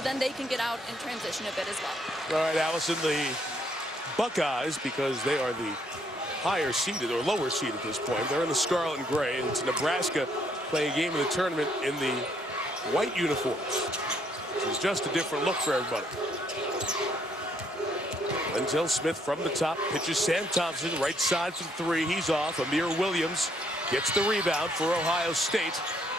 so then they can get out and transition a bit as well. All right, Allison, the Buckeyes, because they are the higher seeded or lower seeded at this point, they're in the scarlet and gray. It's Nebraska playing a game in the tournament in the white uniforms. It's just a different look for everybody. Lenzel Smith from the top pitches Sam Thompson, right side from three. He's off. Amir Williams gets the rebound for Ohio State.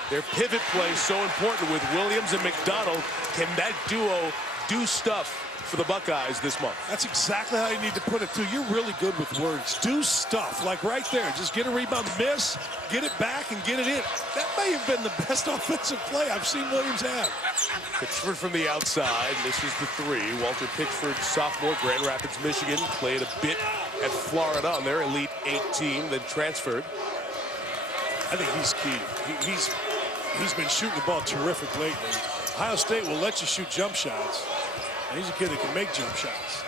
Their pivot play so important with Williams and McDonald. Can that duo do stuff for the Buckeyes this month? That's exactly how you need to put it, too. You're really good with words. Do stuff, like right there. Just get a rebound, miss, get it back, and get it in. That may have been the best offensive play I've seen Williams have. Pitchford from the outside. This is the three. Walter Pitchford, sophomore, Grand Rapids, Michigan. Played a bit at Florida on their Elite 8 team, then transferred. I think he's key. He's been shooting the ball terrific lately. Ohio State will let you shoot jump shots. And he's a kid that can make jump shots.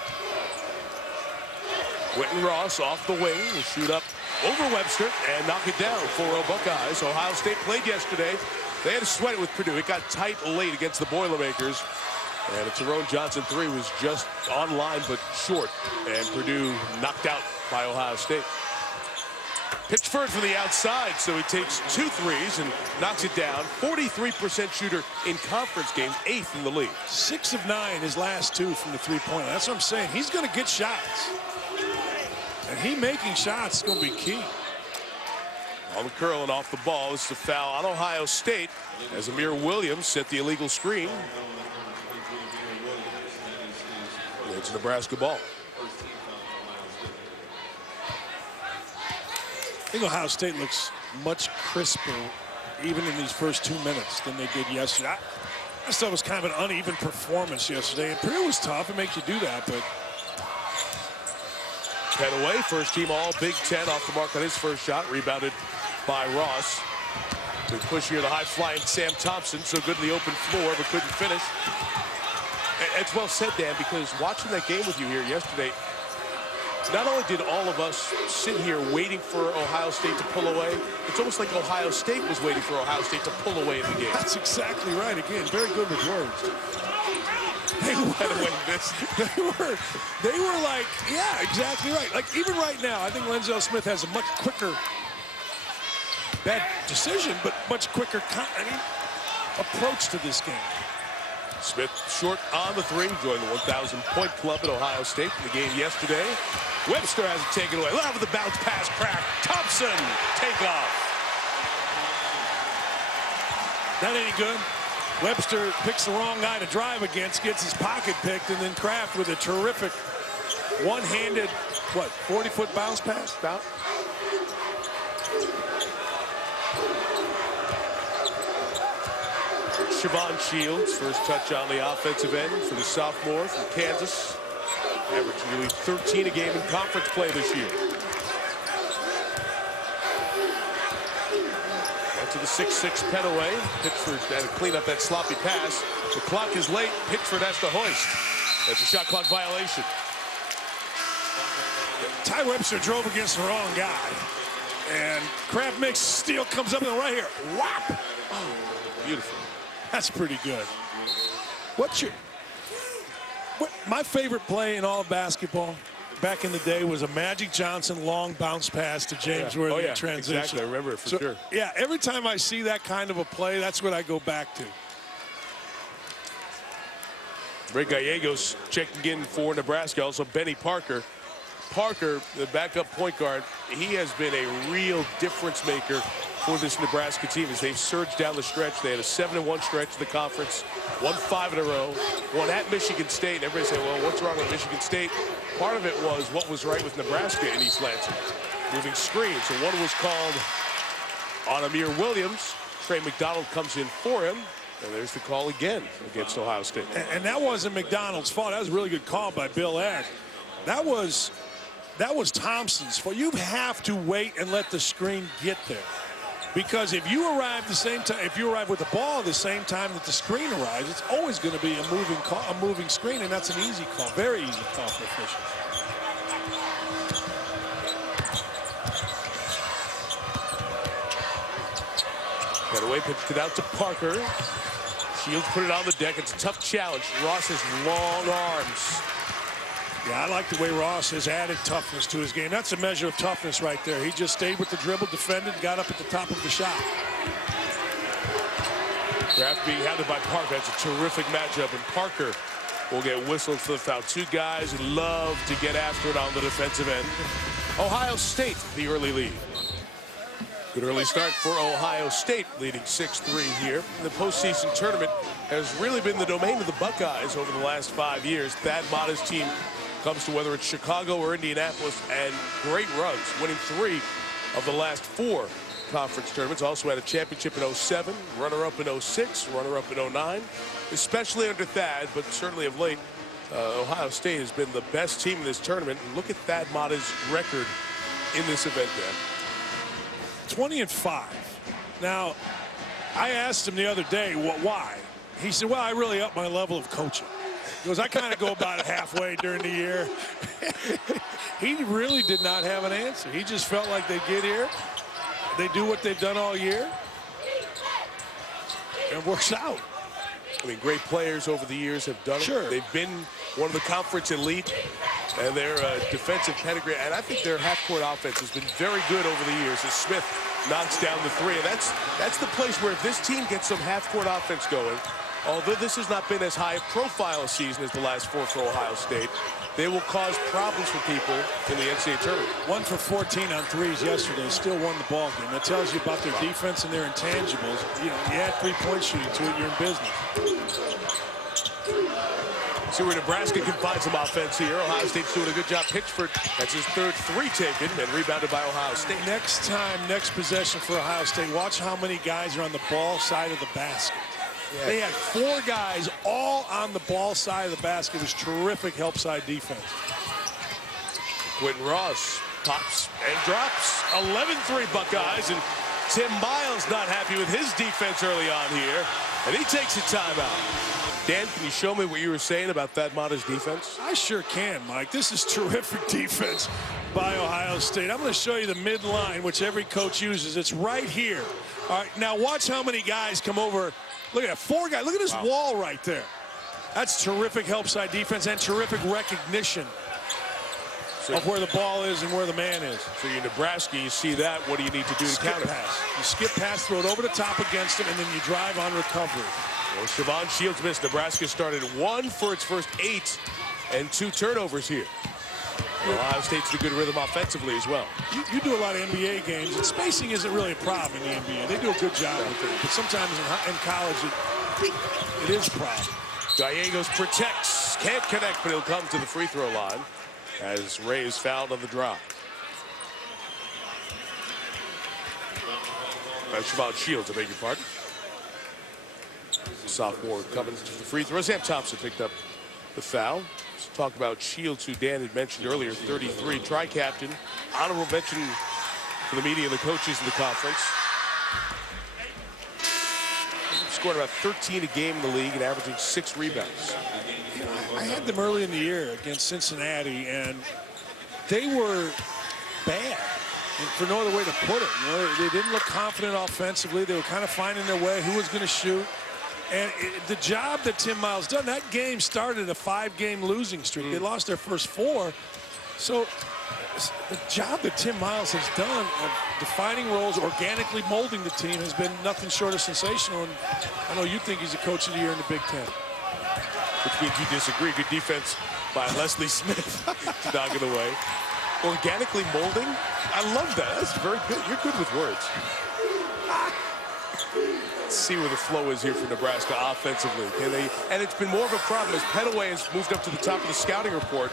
Quentin Ross off the wing will shoot up over Webster and knock it down for Buckeyes. Ohio State played yesterday. They had to sweat it with Purdue. It got tight late against the Boilermakers. And a Tyrone Johnson three was just on line but short. And Purdue knocked out by Ohio State. Pitchford from the outside, so he takes 2 threes and knocks it down. 43% shooter in conference games, 8th in the league. 6 of 9 his last 2 from the three-pointer. That's what I'm saying. He's going to get shots. And he making shots is going to be key. On the curl and off the ball. This is a foul on Ohio State as Amir Williams set the illegal screen. It's a Nebraska ball. I think Ohio State looks much crisper even in these first 2 minutes than they did yesterday. I just thought it was kind of an uneven performance yesterday. And Purdue was tough. It makes you do that, but 10 away. First team all Big Ten off the mark on his first shot. Rebounded by Ross. Good push here, the high-flying Sam Thompson. So good in the open floor, but couldn't finish. It's well said, Dan, because watching that game with you here yesterday, not only did all of us sit here waiting for Ohio State to pull away, it's almost like Ohio State was waiting for Ohio State to pull away in the game. That's exactly right. Again, very good with words. They were like, yeah, exactly right. Like, even right now, I think Lenzel Smith has a much quicker, bad decision, but much quicker approach to this game. Smith short on the three, joined the 1,000-point club at Ohio State in the game yesterday. Webster has it taken away. Love with the bounce pass crack. Thompson, take off. That ain't good. Webster picks the wrong guy to drive against, gets his pocket picked, and then Kraft with a terrific one-handed, 40-foot bounce pass? Siobhan Shields, first touch on the offensive end for the sophomore from Kansas. Averaging nearly 13 a game in conference play this year. Back to the 6'6" Petaway. Pitchford had to clean up that sloppy pass. The clock is late. Pitchford has to hoist. That's a shot clock violation. Ty Webster drove against the wrong guy. And Kraft makes steal, comes up in the right here. Whop! Oh, beautiful. That's pretty good. My favorite play in all of basketball back in the day was a Magic Johnson long bounce pass to James Worthy in transition. Exactly. I remember it for sure. Yeah, every time I see that kind of a play, that's what I go back to. Ray Gallegos checking in for Nebraska. Also, Benny Parker. Parker, the backup point guard, he has been a real difference maker for this Nebraska team as they've surged down the stretch. They had a 7-1 stretch in the conference, won 5 in a row, won at Michigan State. And everybody said, well, what's wrong with Michigan State? Part of it was what was right with Nebraska in East Lansing. Moving screens. So one was called on Amir Williams. Trey McDonald comes in for him. And there's the call again against Ohio State. And that wasn't McDonald's fault. That was a really good call by Bill Eck. That was Thompson's fault. You have to wait and let the screen get there. Because if you arrive the same time, if you arrive with the ball at the same time that the screen arrives, it's always going to be a moving call, a moving screen, and that's an easy call, very easy call for officials. Petaway pitched it out to Parker. Shields put it on the deck. It's a tough challenge. Ross has long arms. Yeah, I like the way Ross has added toughness to his game. That's a measure of toughness right there. He just stayed with the dribble, defended, got up at the top of the shot. Graff being handled by Parker. That's a terrific matchup, and Parker will get whistled for the foul. Two guys who love to get after it on the defensive end. Ohio State, the early lead. Good early start for Ohio State, leading 6-3 here. The postseason tournament has really been the domain of the Buckeyes over the last 5 years. Thad Matta's team comes to whether it's Chicago or Indianapolis, and great runs, winning 3 of the last 4 conference tournaments. Also had a championship in 07, runner-up in 06, runner-up in 09, especially under Thad, but certainly of late, Ohio State has been the best team in this tournament. And look at Thad Matta's record in this event, Dan. 20-5. Now, I asked him the other day, why? He said, well, I really upped my level of coaching. He goes, I kind of go about it halfway during the year. He really did not have an answer. He just felt like they get here, they do what they've done all year, and it works out. I mean, great players over the years have done it. Sure. They've been one of the conference elite, and their defensive pedigree, and I think their half-court offense has been very good over the years as Smith knocks down the 3. And that's the place where if this team gets some half-court offense going, although this has not been as high a profile a season as the last 4 for Ohio State, they will cause problems for people in the NCAA tournament. 1 for 14 on threes yesterday, still won the ball game. That tells you about their defense and their intangibles. You know, you add 3-point shooting to it, you're in business. See where Nebraska can find some offense here. Ohio State's doing a good job. Pitchford, that's his 3rd 3 taken, and rebounded by Ohio State. Next time, next possession for Ohio State, watch how many guys are on the ball side of the basket. Yeah. They had 4 guys all on the ball side of the basket. It was terrific help side defense. Quentin Ross pops and drops. 11-3 Buckeyes, and Tim Miles not happy with his defense early on here, and he takes a timeout. Dan, can you show me what you were saying about Thad Matta's defense? I sure can, Mike. This is terrific defense by Ohio State. I'm going to show you the midline, which every coach uses. It's right here. All right, now watch how many guys come over. Look at that, 4 guys. Look at this wall right there. That's terrific help side defense and terrific recognition of where the ball is and where the man is. So you're Nebraska, you see that. What do you need to do to counter? Pass. You skip pass, throw it over the top against him, and then you drive on recovery. Well, Siobhan Shields missed. Nebraska started 1 for its first 8 and 2 turnovers here. Ohio State's in a good rhythm offensively as well. You do a lot of NBA games, and spacing isn't really a problem in the NBA. They do a good job with it, but sometimes in college it is a problem. Gallegos protects, can't connect, but he'll come to the free throw line as Ray is fouled on the drop. Siobhan Shields, I beg your pardon. Sophomore coming to the free throw. Sam Thompson picked up the foul. Let's talk about Shields, who Dan had mentioned earlier, 33, tri-captain. Honorable mention for the media and the coaches in the conference. Scored about 13 a game in the league and averaging 6 rebounds. I had them early in the year against Cincinnati, and they were bad, and for no other way to put it. You know, they didn't look confident offensively. They were kind of finding their way, who was going to shoot. And the job that Tim Miles done, that game started a 5-game losing streak. They lost their first 4. So the job that Tim Miles has done of defining roles, organically molding the team, has been nothing short of sensational. And I know you think he's a coach of the year in the Big Ten. Which means you disagree. Good defense by Leslie Smith to knock it away. Organically molding? I love that. That's very good. You're good with words. See where the flow is here for Nebraska offensively. Can they? And it's been more of a problem as Pettaway has moved up to the top of the scouting report.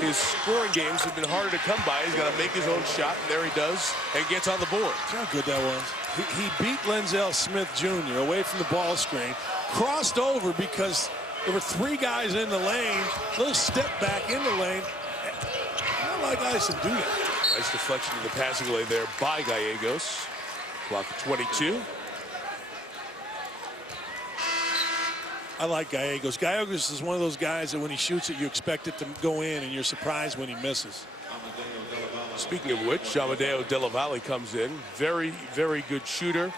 His scoring games have been harder to come by. He's got to make his own shot, and there he does, and gets on the board. See how good that was. He beat Lenzel Smith Jr. away from the ball screen, crossed over because there were 3 guys in the lane, little step back in the lane. Not a lot of guys to do that. Nice deflection in the passing lane there by Gallegos. Clock at 22. I like Gallegos. Gallegos is one of those guys that when he shoots it, you expect it to go in, and you're surprised when he misses. Speaking of which, Amadeo Della Valle comes in. Very, very good shooter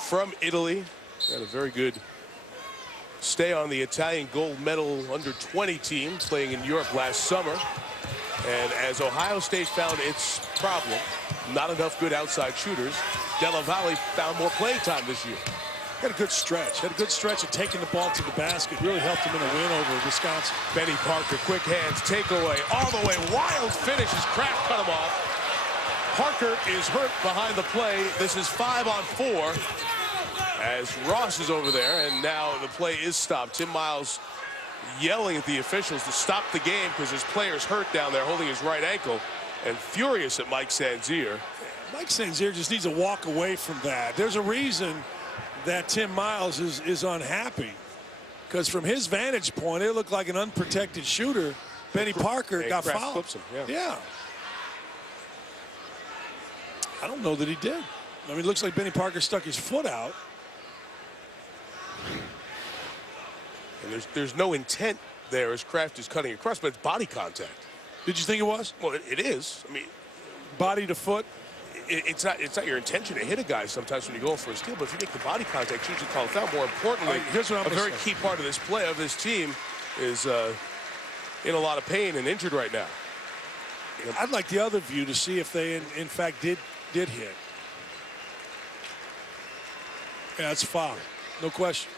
from Italy. Got a very good stay on the Italian gold medal under-20 team playing in Europe last summer. And as Ohio State found its problem, not enough good outside shooters, Della Valle found more playing time this year. Had a good stretch. Had a good stretch of taking the ball to the basket. Really helped him in a win over Wisconsin. Benny Parker, quick hands, takeaway, all the way. Wild finish as Kraft cut him off. Parker is hurt behind the play. This is 5-on-4 as Ross is over there, and now the play is stopped. Tim Miles yelling at the officials to stop the game because his player's hurt down there holding his right ankle, and furious at Mike Sanzier. Mike Sanzier just needs to walk away from that. There's a reason that Tim Miles is unhappy, because from his vantage point, it looked like an unprotected shooter. Benny Parker got fouled. Clips him, yeah. I don't know that he did. I mean, it looks like Benny Parker stuck his foot out. And there's no intent there as Kraft is cutting across, but it's body contact. Did you think it was? Well, it is. I mean, body to foot. It's not your intention to hit a guy sometimes when you go for a steal, but if you make the body contact, it's usually called foul. More importantly, here's what I'm a very key part of this play of this team is in a lot of pain and injured right now. I'd like the other view to see if they in fact did hit. Yeah, that's a foul, no question.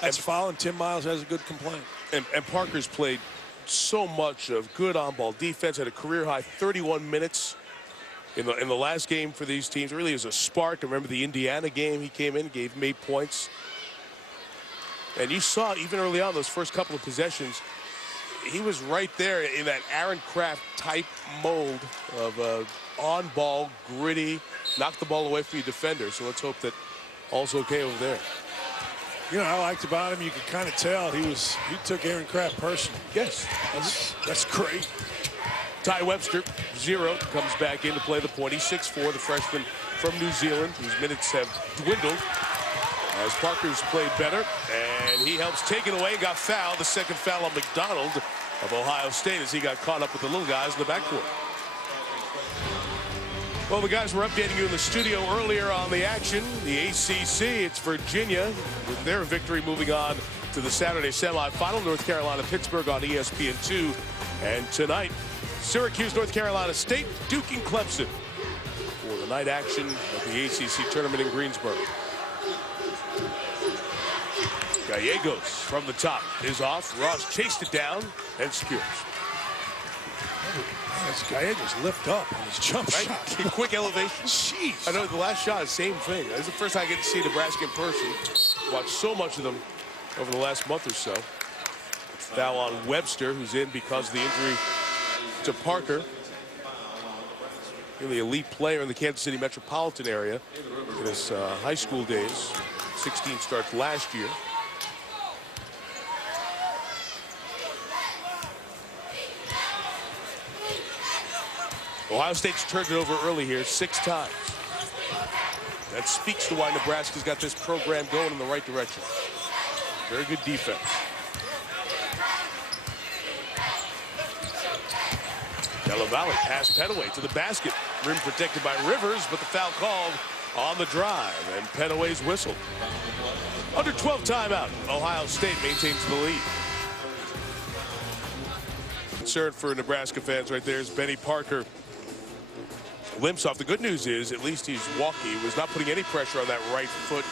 That's a foul, and Tim Miles has a good complaint. And Parker's played so much of good on-ball defense, had a career-high 31 minutes in the last game for these teams. It really is a spark. I remember the Indiana game. He came in, gave him 8 points. And you saw even early on, those first couple of possessions, he was right there in that Aaron Kraft type mold of on-ball, gritty, knock the ball away from your defender. So let's hope that all's okay over there. You know, I liked about him, you could kind of tell he took Aaron Kraft personally. Yes. That's great. Ty Webster, 0, comes back in to play the point. He's 6'4", the freshman from New Zealand, whose minutes have dwindled as Parker's played better, and he helps take it away. Got fouled, the second foul on McDonald of Ohio State as he got caught up with the little guys in the backcourt. Well, the guys were updating you in the studio earlier on the action. The ACC, it's Virginia with their victory moving on to the Saturday semifinal. North Carolina, Pittsburgh on ESPN2. And tonight, Syracuse, North Carolina State, Duke and Clemson for the night action of the ACC tournament in Greensboro. Gallegos from the top is off. Ross chased it down and secures. Gallegos lift up on his jump shot. Quick elevation. Jeez. I know the last shot is same thing. This is the first time I get to see Nebraska in person. Watched so much of them over the last month or so. Foul on Webster, who's in because of the injury to Parker. Really elite player in the Kansas City metropolitan area in his high school days. 16 starts last year. Ohio State's turned it over early here 6 times. That speaks to why Nebraska's got this program going in the right direction. Very good defense. Della Valle pass Petaway to the basket. Rim protected by Rivers, but the foul called on the drive, and Petaway's whistled. Under 12 timeout, Ohio State maintains the lead. Concern for Nebraska fans right there is Benny Parker. Limps off. The good news is at least he's walking. He was not putting any pressure on that right foot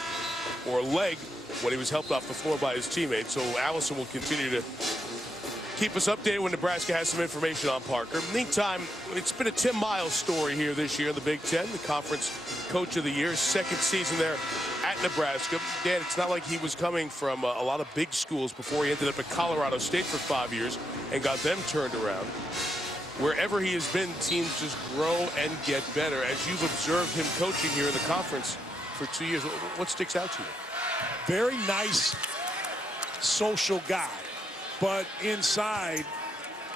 or leg when he was helped off the floor by his teammates. So Allison will continue to keep us updated when Nebraska has some information on Parker. Meantime, it's been a Tim Miles story here this year in the Big Ten, the conference coach of the year, second season there at Nebraska. Dan, it's not like he was coming from a lot of big schools before he ended up at Colorado State for 5 years and got them turned around. Wherever he has been, teams just grow and get better. As you've observed him coaching here in the conference for 2 years, what sticks out to you? Very nice social guy, but inside,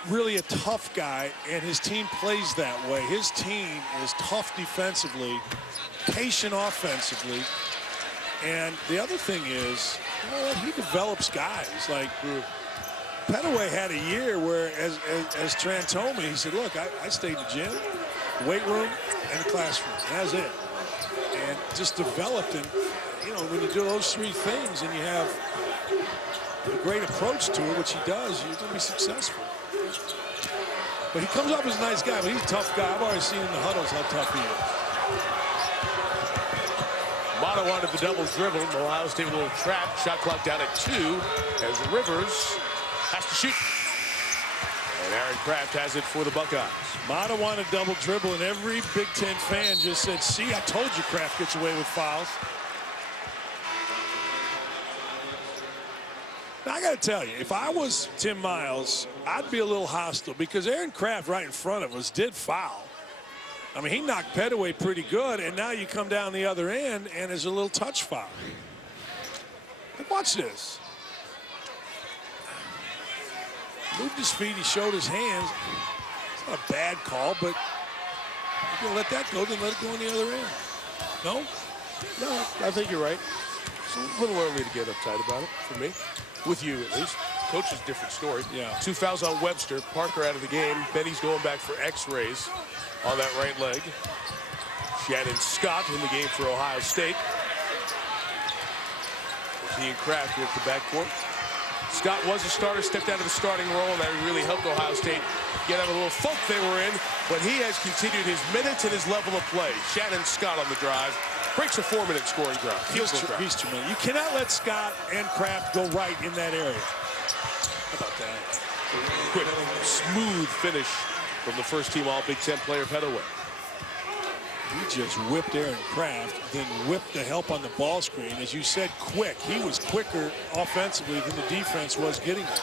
really a tough guy, and his team plays that way. His team is tough defensively, patient offensively, and the other thing is, you know what, he develops guys. Like Petaway had a year where, as Tran told me, he said, look, I stayed in the gym, the weight room, and the classroom. That's it. And just developed him. you know, when you do those three things and you have a great approach to it, which he does, you're going to be successful. But he comes off as a nice guy, but he's a tough guy. I've already seen in the huddles how tough he is. Mata wanted the double dribble. Ohio State with a little trap. Shot clock down at 2 as Rivers has to shoot. And Aaron Kraft has it for the Buckeyes. Mata wanted double dribble, and every Big Ten fan just said, see, I told you Kraft gets away with fouls. Now, I got to tell you, if I was Tim Miles, I'd be a little hostile because Aaron Kraft right in front of us did foul. I mean, he knocked Pettaway pretty good, and now you come down the other end, and there's a little touch foul. Watch this. Moved his feet, he showed his hands. It's not a bad call, but if you're going to let that go, then let it go on the other end. No? No, I think you're right. It's a little early to get uptight about it, for me. With you, at least. Coach is a different story. Yeah. 2 fouls on Webster. Parker out of the game. Benny's going back for x-rays on that right leg. Shannon Scott in the game for Ohio State. He and Kraft with the backcourt. Scott was a starter, stepped out of the starting role, and that really helped Ohio State get out of the little funk they were in. But he has continued his minutes and his level of play. Shannon Scott on the drive. Breaks a 4-minute scoring drive. He's tremendous. You cannot let Scott and Kraft go right in that area. How about that? Quick, smooth finish from the first-team All-Big Ten player, Pettaway. He just whipped Aaron Kraft, then whipped the help on the ball screen. As you said, quick. He was quicker offensively than the defense was getting him.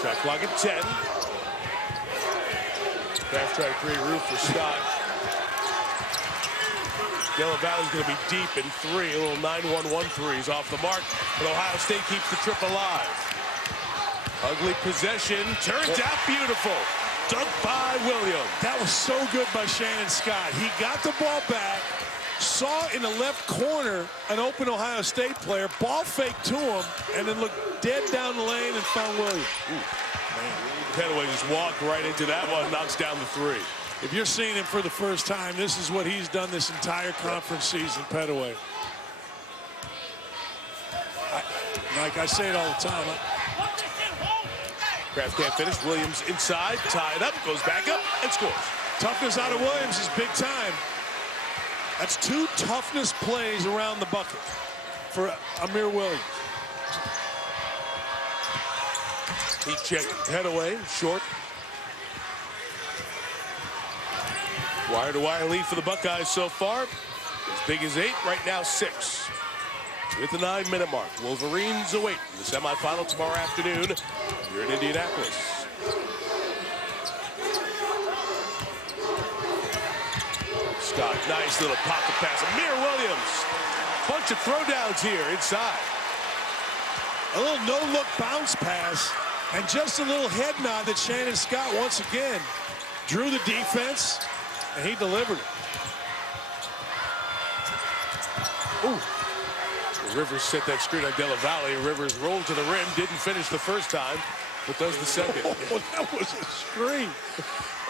Shot clock at 10. Kraft trying to create room for Scott. Della Valley's going to be deep in 3. A little 9-1-1 threes off the mark. But Ohio State keeps the trip alive. Ugly possession. Turns out beautiful. Dunked by Williams. That was so good by Shannon Scott. He got the ball back, saw in the left corner an open Ohio State player, ball fake to him, and then looked dead down the lane and found Williams. Pettaway just walked right into that one, knocks down the 3. If you're seeing him for the first time, this is what he's done this entire conference season, Pettaway. Like I say it all the time. Kraft can't finish. Williams inside, tied up, goes back up, and scores. Toughness out of Williams is big time. That's 2 toughness plays around the bucket for Amir Williams. He checked Pettaway, short. Wire-to-wire lead for the Buckeyes so far. As big as 8, right now 6. With the 9-minute mark, Wolverines await the semifinal tomorrow afternoon here in Indianapolis. Scott, nice little pocket pass. Amir Williams. Bunch of throwdowns here inside. A little no-look bounce pass and just a little head nod that Shannon Scott once again drew the defense. And he delivered it. Ooh. Rivers set that screen on Della Valley. Rivers rolled to the rim. Didn't finish the first time, but does the second. Oh, that was a screen.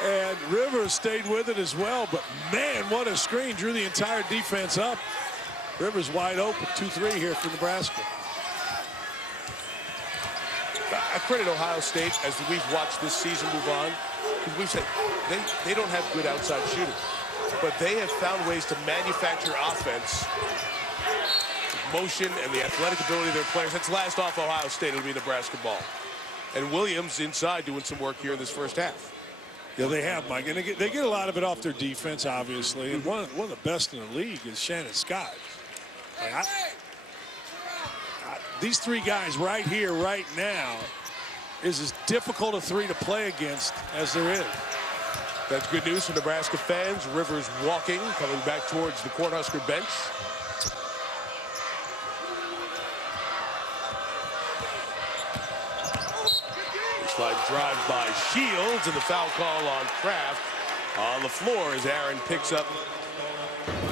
And Rivers stayed with it as well. But, man, what a screen. Drew the entire defense up. Rivers wide open. 2-3 here for Nebraska. I credit Ohio State as we've watched this season move on. Because we've said they don't have good outside shooting, but they have found ways to manufacture offense, motion, and the athletic ability of their players. That's last off Ohio State. It'll be Nebraska ball. And Williams inside doing some work here in this first half. Yeah, they have, Mike. And they get a lot of it off their defense, obviously. And one of the best in the league is Shannon Scott. Like these 3 guys right here, right now, is as difficult a 3 to play against as there is. That's good news for Nebraska fans. Rivers walking, coming back towards the Cornhusker bench. Slide drive by Shields, and the foul call on Kraft on the floor as Aaron picks up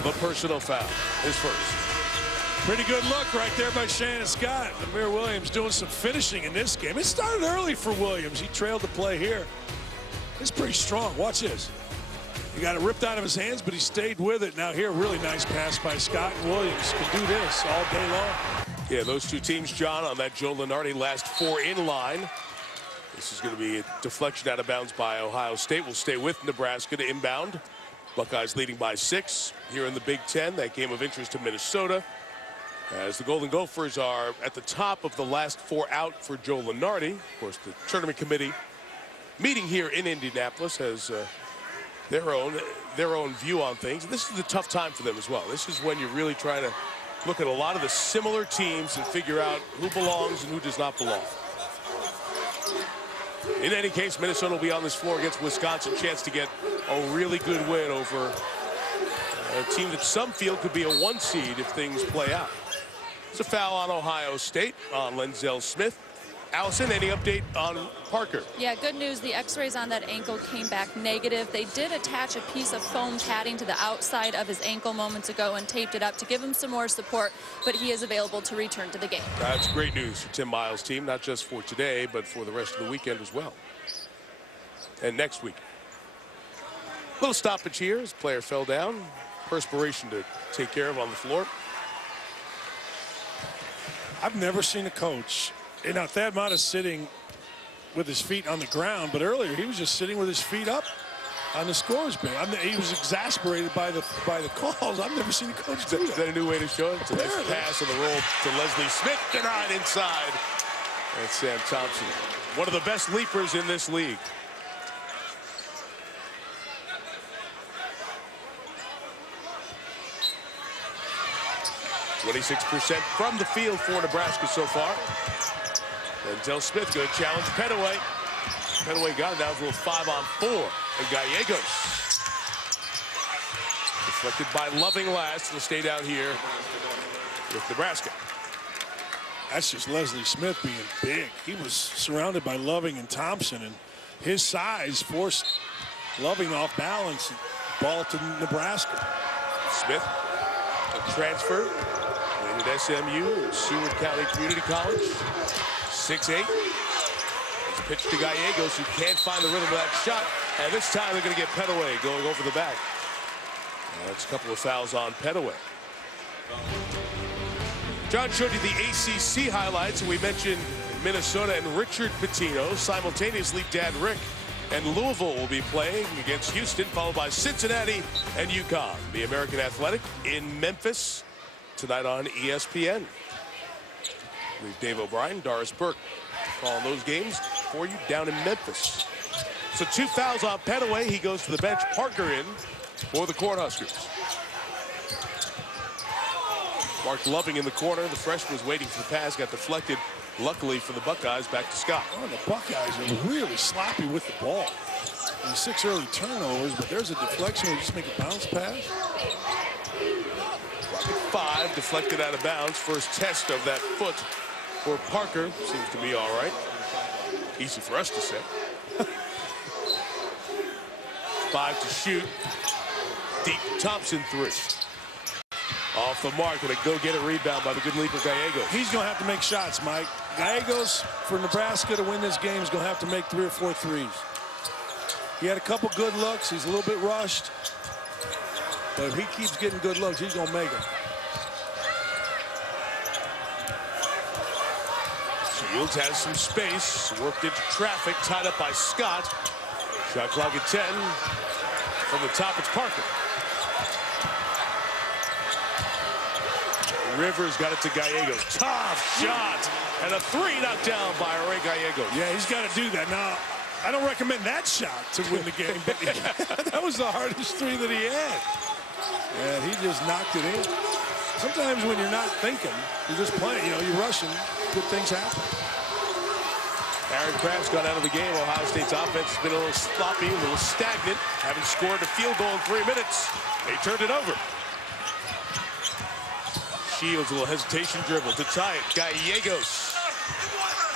the personal foul, his first. Pretty good look right there by Shannon Scott. Amir Williams doing some finishing in this game. It started early for Williams. He trailed the play here. It's pretty strong. Watch this. He got it ripped out of his hands, but he stayed with it. Now here, really nice pass by Scott. And Williams can do this all day long. Yeah, those two teams, John, on that Joe Lunardi last 4 in line. This is going to be a deflection out of bounds by Ohio State. Will stay with Nebraska to inbound. Buckeyes leading by 6 here in the Big Ten. That game of interest to Minnesota, as the Golden Gophers are at the top of the last 4 out for Joe Lunardi. Of course, the tournament committee meeting here in Indianapolis has their own view on things. And this is a tough time for them as well. This is when you're really trying to look at a lot of the similar teams and figure out who belongs and who does not belong. In any case, Minnesota will be on this floor against Wisconsin. Chance to get a really good win over a team that some feel could be a 1 seed if things play out. It's a foul on Ohio State on Lenzel Smith. Allison, any update on Parker? Yeah, good news. The x-rays on that ankle came back negative. They did attach a piece of foam padding to the outside of his ankle moments ago and taped it up to give him some more support, but he is available to return to the game. That's great news for Tim Miles' team, not just for today, but for the rest of the weekend as well. And next week. Little stoppage here as player fell down. Perspiration to take care of on the floor. I've never seen a coach. You know, Thad Matta's sitting with his feet on the ground, but earlier he was just sitting with his feet up on the scorer's bench. I mean, he was exasperated by the calls. I've never seen a coach do that. Is that a new way to show it? It's a nice pass on the roll to Leslie Smith. Denied inside. And Sam Thompson, one of the best leapers in this league. %, from the field for Nebraska so far. And Del Smith going to challenge Pettaway. Pettaway got it. Now it's a little 5-on-4. And Gallegos. Deflected by Loving last. Will stay down here with Nebraska. That's just Leslie Smith being big. He was surrounded by Loving and Thompson, and his size forced Loving off balance. Ball to Nebraska. Smith, a transfer. At SMU, Seward County Community College, 6'8". It's a pitch to Gallegos, who can't find the rhythm of that shot. And this time they're going to get Pettaway going over the back. That's a couple of fouls on Pettaway. John showed you the ACC highlights, and we mentioned Minnesota and Richard Pitino. Simultaneously, Dan Rick and Louisville will be playing against Houston, followed by Cincinnati and UConn. The American Athletic in Memphis tonight on ESPN. Leave Dave O'Brien, Doris Burke calling those games for you down in Memphis. So 2 fouls on Pettaway. He goes to the bench. Parker in for the Cornhuskers. Mark Loving in the corner. The freshman was waiting for the pass. Got deflected, luckily for the Buckeyes. Back to Scott. Oh, the Buckeyes are really sloppy with the ball. And 6 early turnovers, but there's a deflection. We just make a bounce pass. 5, deflected out of bounds. First test of that foot for Parker. Seems to be all right. Easy for us to say. 5 to shoot. Deep Thompson 3. Off the mark, and a go-get-it rebound by the good leaper Gallegos. He's going to have to make shots, Mike. Gallegos, for Nebraska to win this game, is going to have to make 3 or 4 threes. He had a couple good looks. He's a little bit rushed. But if he keeps getting good looks, he's going to make them. Shields has some space. Worked into traffic. Tied up by Scott. Shot clock at 10. From the top, it's Parker. Rivers got it to Gallegos. Tough shot. And a 3 knocked down by Ray Gallegos. Yeah, he's got to do that. Now, I don't recommend that shot to win the game, but that was the hardest 3 that he had. And he just knocked it in. Sometimes when you're not thinking, you're just playing, you know, you're rushing, good things happen. Aaron Craft's gone out of the game. Ohio State's offense has been a little sloppy, a little stagnant. Having scored a field goal in 3 minutes, they turned it over. Shields, a little hesitation dribble to tie it. Gallegos.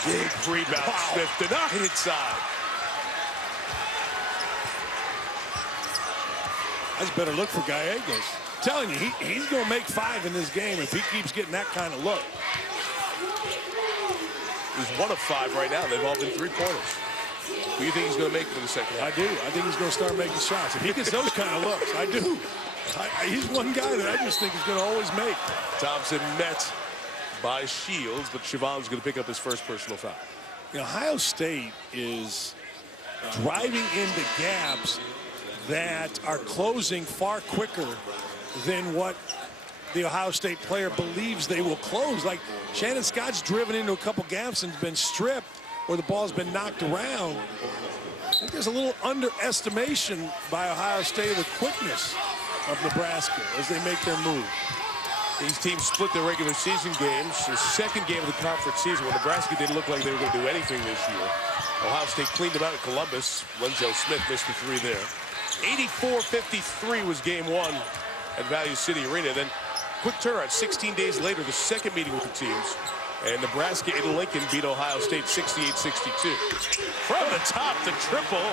Big rebound. Wow. Smith denied inside. That's a better look for Gallegos. telling you, he's going to make 5 in this game if he keeps getting that kind of look. He's 1 of 5 right now. They've all been 3-pointers. Who do you think he's going to make it in the second half? I do. I think he's going to start making shots. If he gets those kind of looks, I do. He's one guy that I just think is going to always make. Thompson met by Shields, but Siobhan's going to pick up his first personal foul. Ohio State is driving into gaps that are closing far quicker than what the Ohio State player believes they will close. Like Shannon Scott's driven into a couple gaps and been stripped, or the ball's been knocked around. I think there's a little underestimation by Ohio State of the quickness of Nebraska as they make their move. These teams split their regular season games. The second game of the conference season when Nebraska didn't look like they were going to do anything this year. Ohio State cleaned them out at Columbus. Lenzel Smith missed the 3 there. 84-53 was game 1 at Value City Arena. Then quick turnaround, 16 days later, the second meeting with the teams. And Nebraska in Lincoln beat Ohio State 68-62. From the top, the triple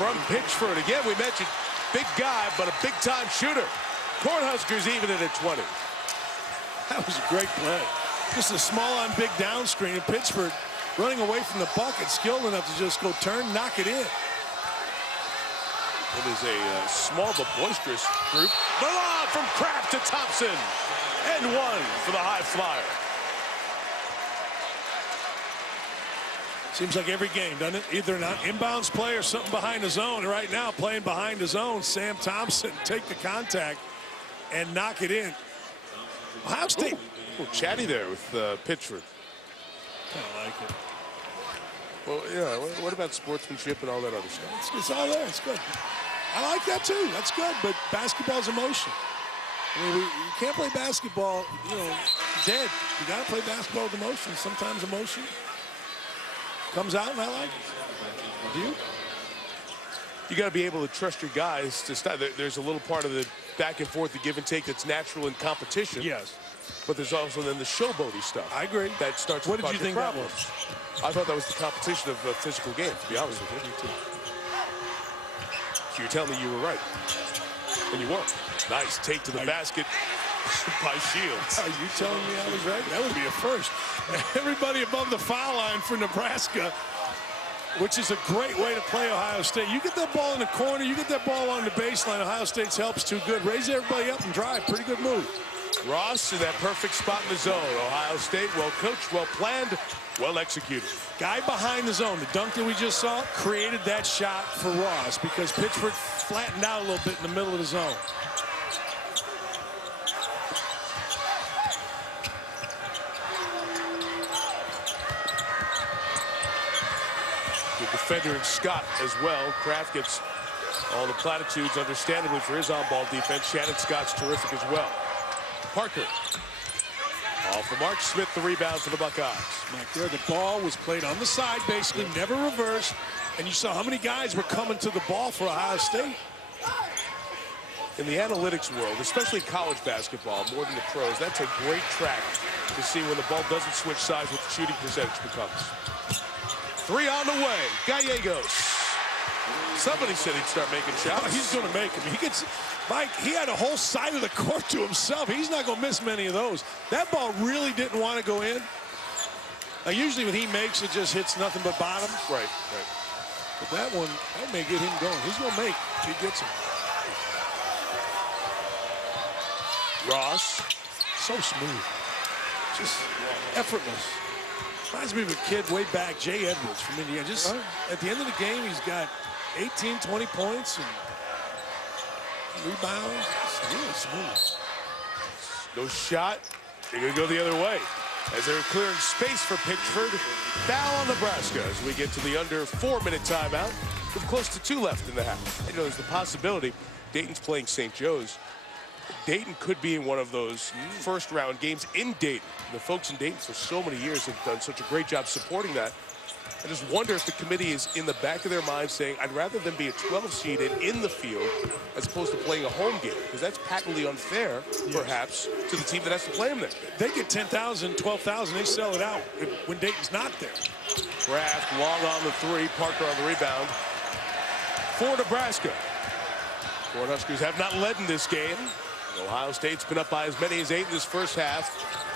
from Pitchford. Again, we mentioned big guy, but a big-time shooter. Cornhuskers even it at 20. That was a great play. Just a small on big down screen, and Pitchford running away from the bucket, skilled enough to just go turn, knock it in. It is a small but boisterous group. The lob from Kraft to Thompson. And 1 for the high flyer. Seems like every game, doesn't it? Either an inbounds play or something behind the zone. And right now, playing behind the zone, Sam Thompson take the contact and knock it in. Ohio State. Ooh, chatty there with Pitchford. Kind of like it. Well, yeah, what about sportsmanship and all that other stuff? It's all there. It's good. I like that, too. That's good. But basketball's emotion. I mean, you can't play basketball, dead. You got to play basketball with emotion. Sometimes emotion comes out, and I like it. Do you? You got to be able to trust your guys to stop. There's a little part of the back and forth, the give and take that's natural in competition. Yes. But there's also then the showboaty stuff. I agree. That starts What to did you think problems. that was? I thought that was the competition of a physical game, to be honest with you. So you're telling me you were right. And you weren't. Nice take to the basket by Shields. Are you telling me I was right? That would be a first. Everybody above the foul line for Nebraska, which is a great way to play Ohio State. You get that ball in the corner, you get that ball along the baseline, Ohio State's help's too good. Raise everybody up and drive. Pretty good move. Ross in that perfect spot in the zone. Ohio State, well coached, well planned, well executed. Guy behind the zone. The dunk that we just saw created that shot for Ross because Pitchford flattened out a little bit in the middle of the zone. Good defender in Scott as well. Kraft gets all the platitudes, understandably, for his on-ball defense. Shannon Scott's terrific as well. Parker. Off the mark. Smith the rebound for the Buckeyes. Back there, the ball was played on the side, basically, never reversed. And you saw how many guys were coming to the ball for Ohio State. In the analytics world, especially college basketball, more than the pros, that's a great track to see when the ball doesn't switch sides, what the shooting percentage becomes. 3 on the way. Gallegos. Somebody said he'd start making shots. Oh, he's going to make them. Mike, he had a whole side of the court to himself. He's not going to miss many of those. That ball really didn't want to go in. Now, usually when he makes, it just hits nothing but bottoms. Right. But that one, that may get him going. He's going to make if he gets him. Ross. So smooth. Just effortless. Reminds me of a kid way back, Jay Edwards from Indiana. Just at the end of the game, he's got 18, 20 points and rebounds. It's really smooth. No shot. They're going to go the other way. As they're clearing space for Pitchford. Foul on Nebraska as we get to the under 4-minute timeout with close to 2 left in the half. There's the possibility Dayton's playing St. Joe's. Dayton could be in one of those first-round games in Dayton. The folks in Dayton for so many years have done such a great job supporting that. I just wonder if the committee is in the back of their mind saying, I'd rather them be a 12 seed and in the field as opposed to playing a home game, because that's patently unfair, perhaps, to the team that has to play them there. They get 10,000, 12,000, they sell it out when Dayton's not there. Kraft long on the 3, Parker on the rebound for Nebraska. Cornhuskers have not led in this game. Ohio State's been up by as many as 8 in this first half.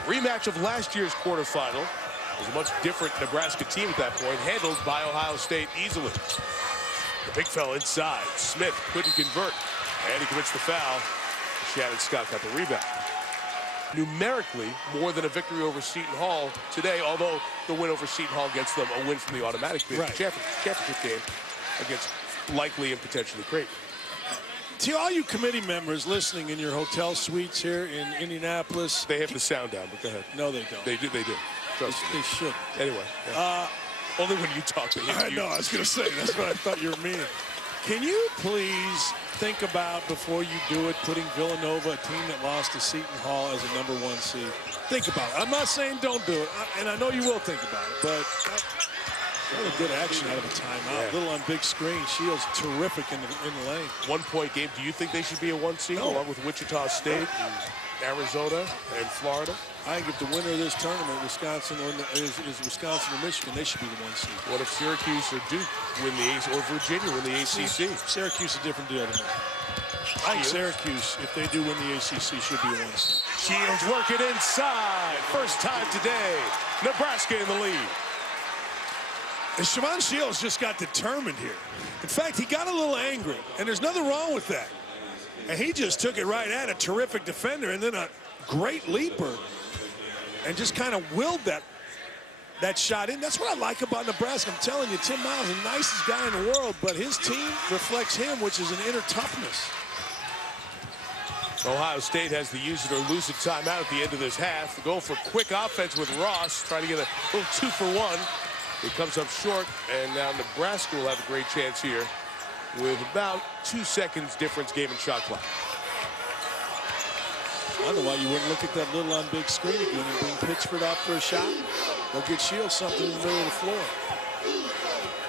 Rematch of last year's quarterfinal. It was a much different Nebraska team at that point, handled by Ohio State easily. The big fella inside. Smith couldn't convert, and he commits the foul. Shannon Scott got the rebound. Numerically, more than a victory over Seton Hall today, although the win over Seton Hall gets them a win from the automatic bid championship game against likely and potentially Creighton. To all you committee members listening in your hotel suites here in Indianapolis. They have the sound down, but go ahead. No, they don't. They do. Trust me. They should. Anyway. Yeah. Only when you talk to him. I know, I was going to say, that's what I thought you were meaning. Can you please think about, before you do it, putting Villanova, a team that lost to Seton Hall, as a #1 seed? Think about it. I'm not saying don't do it, and I know you will think about it, but really good action out of a timeout. Yeah. Little on big screen. Shields terrific in the lane. 1-point game. Do you think they should be a 1 seed, along with Wichita State, and Arizona, and Florida? I think if the winner of this tournament, Wisconsin, is Wisconsin or Michigan, they should be the 1 seed. What if Syracuse or Duke win the ACC, or Virginia win the ACC? Syracuse is a different deal to me. I think Syracuse, if they do win the ACC, should be a 1 seed. Shields working inside. First time today. Nebraska in the lead. And Siobhan Shields just got determined here. In fact, he got a little angry, and there's nothing wrong with that. And he just took it right at a terrific defender and then a great leaper and just kind of willed that shot in. That's what I like about Nebraska. I'm telling you, Tim Miles is the nicest guy in the world, but his team reflects him, which is an inner toughness. Ohio State has the use it or lose it timeout at the end of this half. The goal for quick offense with Ross, trying to get a little 2-for-1. It comes up short, and now Nebraska will have a great chance here with about 2 seconds difference game and shot clock. I don't know why you wouldn't look at that little on big screen again and bring Pittsford out for a shot. Go get Shields something in the middle of the floor.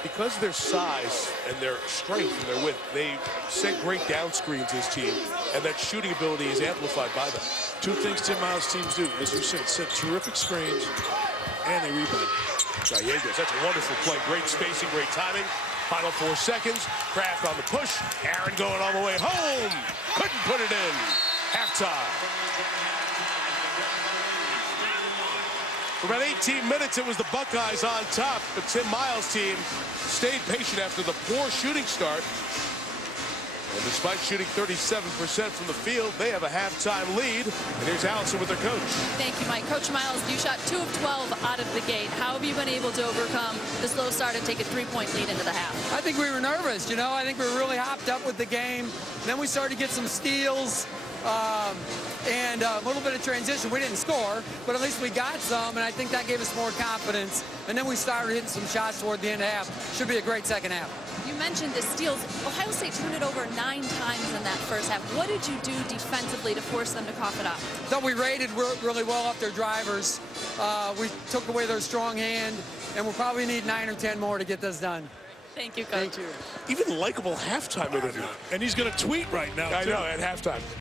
Because of their size and their strength and their width, they set great down screens, this team, and that shooting ability is amplified by them. 2 things Tim Miles teams do, as you said, set terrific screens, and they rebound. Gallegos, that's a wonderful play. Great spacing, great timing. Final 4 seconds. Kraft on the push. Aaron going all the way home. Couldn't put it in. Halftime. For about 18 minutes, it was the Buckeyes on top, but Tim Miles' team stayed patient after the poor shooting start. And despite shooting 37% from the field, they have a halftime lead. And here's Allison with their coach. Thank you, Mike. Coach Miles, you shot 2 of 12 out of the gate. How have you been able to overcome the slow start and take a 3-point lead into the half? I think we were nervous, I think we were really hopped up with the game. Then we started to get some steals and a little bit of transition. We didn't score, but at least we got some, and I think that gave us more confidence. And then we started hitting some shots toward the end of the half. Should be a great second half. You mentioned the steals. Ohio State turned it over 9 times in that first half. What did you do defensively to force them to cough it up? I thought we rated really well off their drivers. We took away their strong hand, and we'll probably need 9 or 10 more to get this done. Thank you, Coach. Thank you. Even likable halftime interview. And he's going to tweet right now, I too. know, at halftime.